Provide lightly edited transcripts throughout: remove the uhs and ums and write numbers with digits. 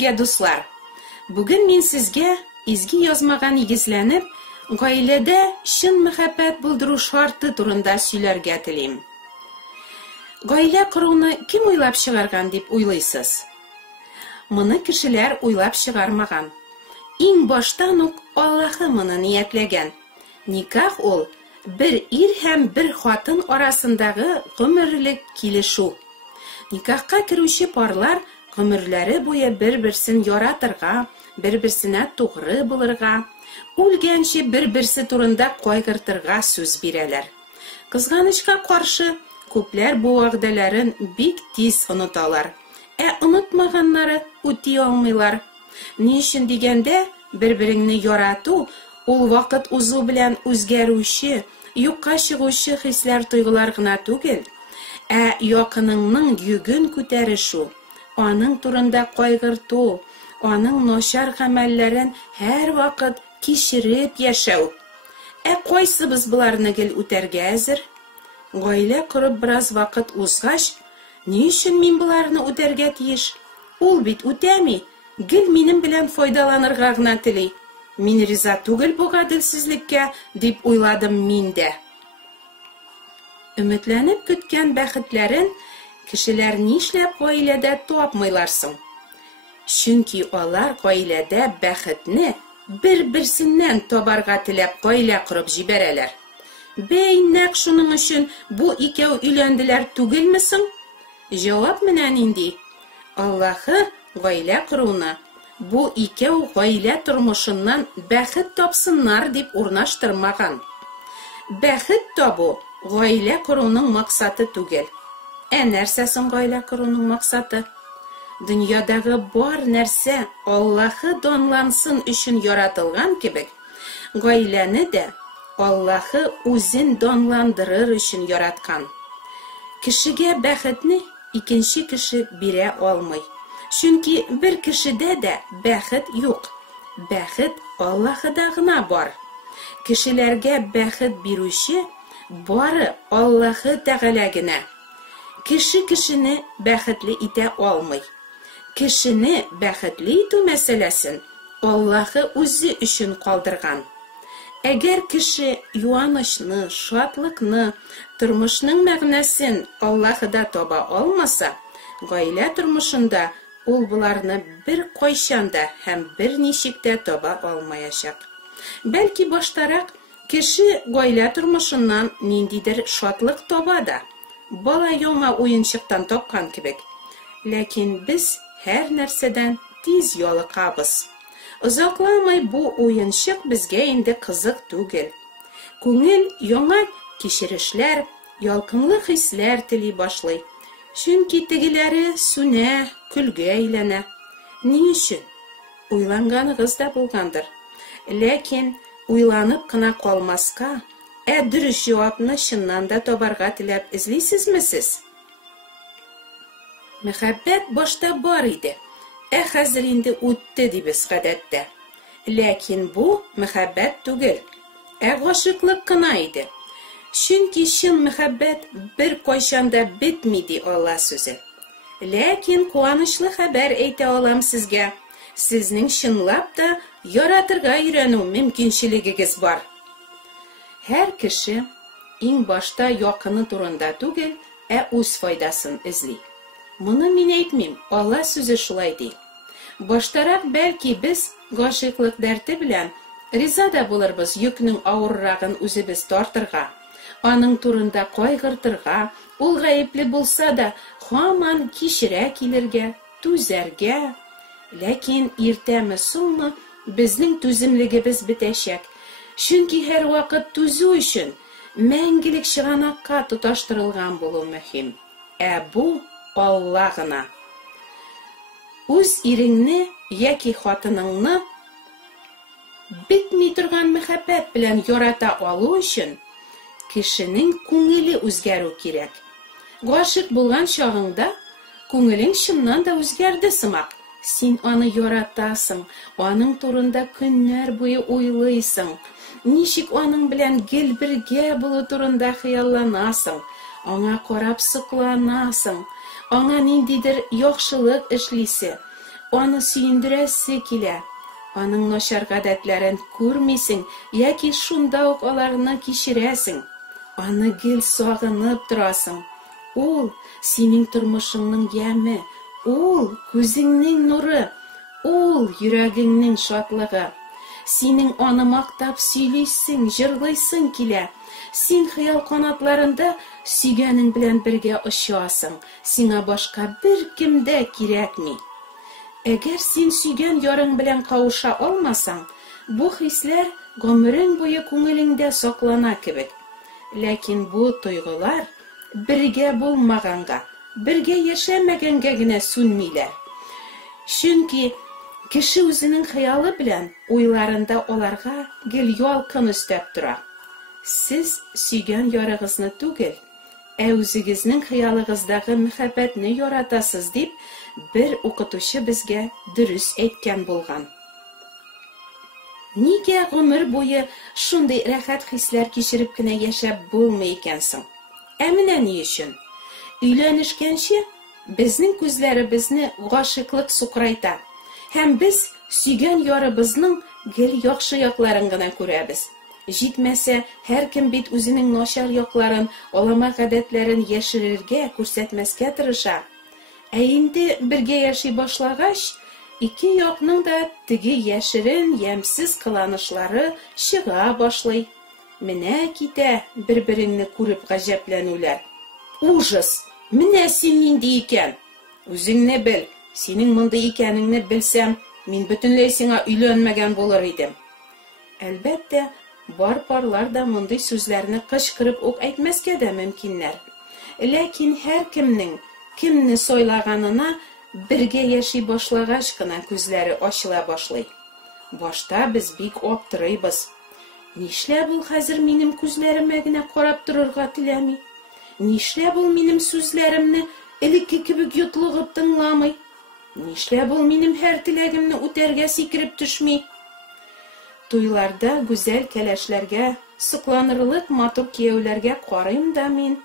сезгә, дуслар. Бүген мин сезгә изге язмага нигезләнеп, гаиләдә чын мәхәббәт булдыру шарты турында сөйләргә телим. Гаилә коруны кем уйлап чыгарган дип уйлыйсыз? Моны кешеләр уйлап чыгармаган. Иң баштан ук Аллаһы моны ниятләгән. Никах ул бер ир һәм бер хатын арасындагы гомерлек килешү. Никахка керүче парлар гомерләре буе бер-берсен яратырга, бер-берсенә тугры булырга, үлгәнче бер-берсе турында кайгыртырга сүз бирәләр. Кызганычка каршы, күпләр бу вәгъдәләрен бик тиз оныталар. Онытмаганнары үти алмыйлар. Ни өчен дигәндә, бер-береңне ярату ул вакыт узу белән үзгәрүче, юкка чыгучы хисләр, тойгылар гына түгел, якыныңның йөген күтәрешү, аның турында кайгырту, аның начар гамәлләрен һәр вакыт кичереп яшәү. Кайсыбыз буларны гел үтәргә әзер? Гаилә корып бераз вакыт узгач, ни өчен мин буларны үтәргә тиеш? Ул бит үтәми, гел минем белән файдаланырга гына тели. Мин риза түгел бу гаделсезлеккә, дип уйладым мин дә. Өметләнеп көткән бәхетләрен кешеләр нишләп гаиләдә тапмыйлар соң? Чөнки алар гаиләдә бәхетне бер-берсеннән табарга теләп гаилә корып җибәрәләр. Нәкъ шуның өчен бу икәү өйләнделәр түгелме соң? Җавап менә нинди. Аллаһы гаилә коруны бу икәү гаилә тормышыннан бәхет тапсыннар дип урнаштырмаган. Бәхет табу гаилә коруның максаты түгел. Нәрсә соң гаилә коруның максаты? Дөньядагы бар нәрсә Аллаһы данлансын өчен яратылган кебек, гаиләне дә Аллаһы үзен данландырыр өчен яраткан. Кешегә бәхетне икенче кеше бирә алмый. Чөнки бер кешедә дә бәхет юк. Бәхет Аллаһыда гына бар. Кешеләргә бәхет бирүче бары Аллаһы Тәгалә генә. Кеше кешене бәхетле итә алмый. Кешене бәхетле итү мәсьәләсен Аллаһы үзе өчен калдырган. Әгәр кеше юанычны, шатлыкны, тормышның мәгънәсен Аллаһыда таба алмаса, гаилә тормышында ул буларны бер кайчанда һәм бер ничектә таба алмаячак. Бәлки баштарак кеше гаилә тормышыннан ниндидер шатлык таба да, бала яңа уенчыктан тапкан кебек. Ләкин без һәр нәрсәдән тиз ялыкабыз. Озакламай бу уенчык безгә инде кызык түгел. Күңел яңа кичерешләр, ялкынлы хисләр тели башлый. Чөнки тегеләре сүнә, көлгә әйләнә. Ни өчен? Уйланганыгыз да булгандыр. Ләкин уйланып кына калмаска, дөрес җавапны чыннан да табарга теләп эзлисезме сез? Мәхәббәт башта бар иде. Хәзер инде үтте дибез гадәттә. Ләкин бу мәхәббәт түгел, гашыклык кына иде. Чөнки чын мәхәббәт бер кайчанда бетми ди Алла сүзе. Ләкин куанычлы хәбәр әйтә алам сезгә. Сезнең чынлап та яратырга өйрәнү мөмкинчелегегез бар. Һәр кеше иң башта якыны турында түгел, үз файдасын эзли. Моны мин әйтмим, Алла сүзе шулай ди. Баштарак бәлки без гашыклык дәрте белән риза да булырбыз йөкнең авыррагын үзебез тартырга, аның турында кайгыртырга, ул гаепле булса да һаман кичерә килергә, түзәргә. Ләкин иртәме соңмы безнең түземлегебез бетәчәк. Чөнки һәр вакыт түзү өчен мәңгелек чыганакка тоташтырылган булу мөһим. Бу Алла гына. Үз иреңне яки хатыныңны битми торган мәхәббәт белән ярата алу өчен кешенең күңеле үзгәрү кирәк. Гашык булган чагыңда күңелең чыннан да үзгәрде сымак. Син аны яратасың, аның турында көннәр буе уйлыйсың. Ничек аның белән гел бергә булу турында хыялланасың, аңа карап сокланасың, аңа ниндидер яхшылык эшлисе, аны сөендерәсе килә. Аның начар гадәтләрен күрмисең, яки шунда ук аларны кичерәсең. Аны гел сагынып торасың. Ул синең тормышыңның яме, ул күзеңнең нуры, ул йөрәгеңнең шатлыгы. Синең аны мактап сөйлисең, җырлыйсың килә. Син хыял канатларында сөйгәнең белән бергә очасың. Сиңа башка бер кем дә кирәкми. Әгәр син сөйгән ярың белән кавыша алмасаң, бу хисләр гомерең буе күңелеңдә саклана кебек. Ләкин бу тойгылар бергә булмаганга, бергә яшәмәгәнгә генә сүнмиләр. Чөнки кеше үзенең хыялы белән уйларында аларга гел ялкын өстәп тора. Сез сөйгән ярыгызны түгел, үзегезнең хыялыгыздагы мәхәббәтне яратасыз дип бер укытучы безгә дөрес әйткән булган. Нигә гомер буе шундый рәхәт хисләр кичереп кенә яшәп булмый икәнсең? Менә ни өчен? Өйләнешкәнче безнең күзләребезне гашыклык сукрайта, һәм без сөйгән ярыбызның гел яхшы якларын гына күрәбез. Җитмәсә, һәркем бит үзенең начар якларын, алама гадәтләрен яшерергә, күрсәтмәскә тырыша. Инде бергә яши башлагач, ике якның да теге яшерен, ямсыз кыланышлары чыга башлый. Менә китә бер-береңне күреп гаҗәпләнүләр. Ужас! Менә син нинди икән? Үзеңне бел. Синең монда икәнеңне белсәм, мин бөтенләй сиңа өйләнмәгән булыр идем. Әлбәттә, бар парлар да мондый сүзләрне кычкырып ук әйтмәскә дә мөмкиннәр. Ләкин һәркемнең кемне сайлаганына бергә яши башлагач кына күзләре ачыла башлый. Башта без бик аптырыйбыз. Нишләп ул хәзер минем күзләремә генә карап торырга теләми? Нишләп ул минем сүзләремне элекке кебек йотлыгып тыңламый? Нишләп ул минем һәр теләгемне үтәргә сикереп төшми? Туйларда гүзәл кәләшләргә, сокланырлык матур кияүләргә карыйм да мин.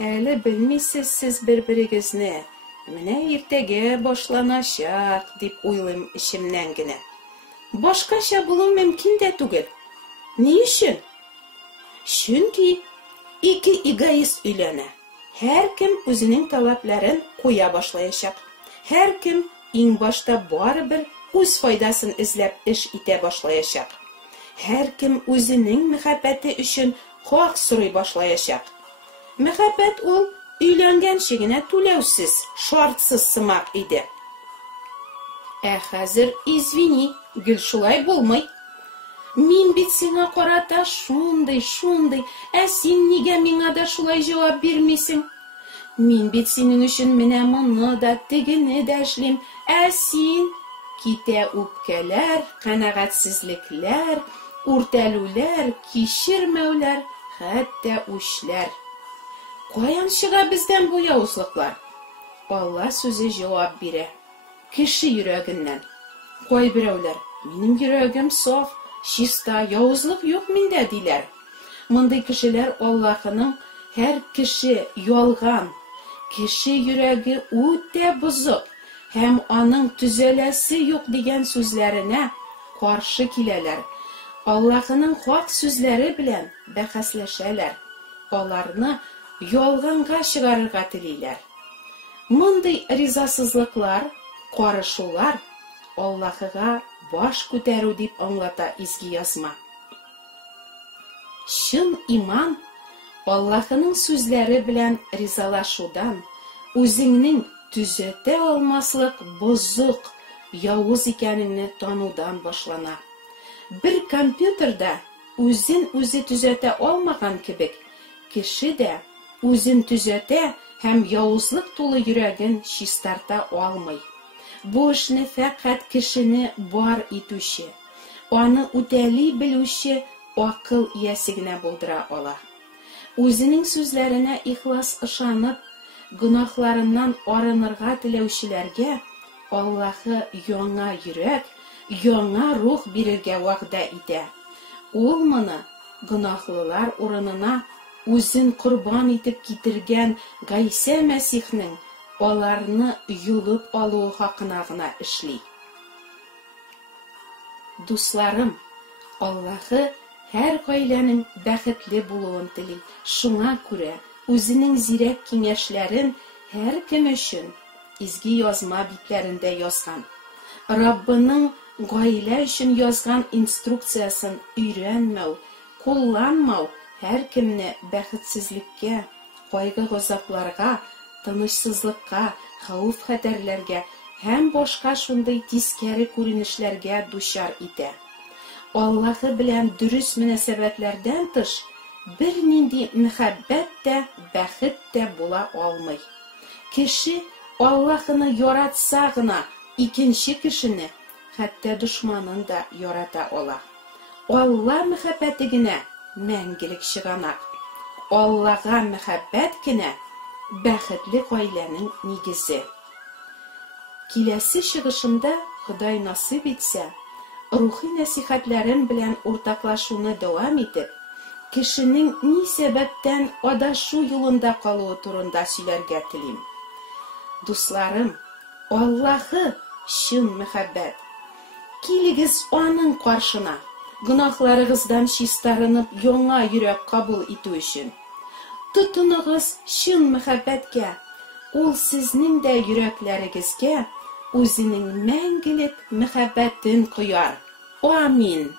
Әле белмисез сез бер-берегезне. Менә иртәгә башланачак дип уйлыйм ичемнән генә. Башкача булу мөмкин дә түгел. Ни өчен? Чөнки ике эгоист өйләнә. Һәркем үзенең талапларын куя башлаячак. Һәркем иң башта барыбер үз файдасын эзләп эш итә башлаячак. Һәркем үзенең мәхәббәте өчен хак сорый башлаячак. Мәхәббәт ул өйләнгәнче генә түләүсез, шартсыз сымак иде. Хәзер извини, гел шулай булмый. Мин бит сиңа карата шундый, син нигә миңа да шулай җавап бирмисең? Мин бит синең өчен менә моны да, тегене дә эшлим, син китә үпкәләр, канәгатьсезлекләр, үртәлүләр, кичермәүләр, хәтта үчләр. Каян чыга бездән бу явызлыклар? Алла сүзе җавап бирә. Кеше йөрәгеннән. Кайберәүләр, минем йөрәгем саф, чиста, явызлык юк миндә диләр. Мондый кешеләр Аллаһның һәр кеше ялган, кеше йөрәге үтә бозык һәм аның төзәләсе юк дигән сүзләренә каршы киләләр. Аллаһның хак сүзләре белән бәхәсләшәләр. Аларны ялганга чыгарырга телиләр. Мондый ризасызлыклар, карышулар Аллаһыга баш күтәрү дип аңлата изге язма. Чын иман Аллаһның сүзләре белән ризалашудан, үзеңнең төзәтә алмаслык бозык, явыз икәнеңне танудан башлана. Бер компьютерда үзен үзе төзәтә алмаган кебек, кеше дә үзен төзәтә һәм явызлык тулы йөрәген чистарта алмый. Бу эшне фәкать кешене бар итүче, аны үтәли белүче акыл иясе генә булдыра ала. Үзенең сүзләренә ихлас ышанып, гөнаһларыннан арынырга теләүчеләргә Аллаһы яңа йөрәк, яңа рух бирергә вәгъдә итә. Ул моны гөнаһлылар урынына үзен курбан итеп китергән Гайса Мәсихнең аларны юлып алуы хакына гына эшли. Дусларым, Аллаһы һәр гаиләнең бәхетле булуын тели. Шуңа күрә үзенең зирәк киңәшләрен һәркем өчен изге язма битләрендә язган. Раббының гаилә өчен язган инструкциясын өйрәнмәү, кулланмау һәркемне бәхетсезлеккә, кайгы-газапларга, тынычсызлыкка, хәүеф-хәтәрләргә һәм башка шундый тискәре күренешләргә дучар итә. Аллаһы белән дөрес мөнәсәбәтләрдән тыш бернинди мәхәббәт тә, бәхет тә була алмый. Кеше Аллаһыны яратса гына икенче кешене, хәтта дошманын да ярата ала. Алла мәхәббәте генә мәңгелек чыганак. Аллага мәхәббәт генә бәхетле гаиләнең нигезе. Киләсе чыгышымда, Ходай насыйп итсә, рухи нәсихәтләрем белән уртаклашуны дәвам итеп, кешенең ни сәбәптән адашу юлында калуы турында сөйләргә телим. Дусларым, Аллаһы чын мәхәббәт. Килегез аның каршына, гөнаһларыгыздан чистарынып, яңа йөрәк кабул итү өчен. Тотыныгыз чын мәхәббәткә. Ул сезнең дә йөрәкләрегезгә үзенең мәңгелек мәхәббәтен кояр. Амин.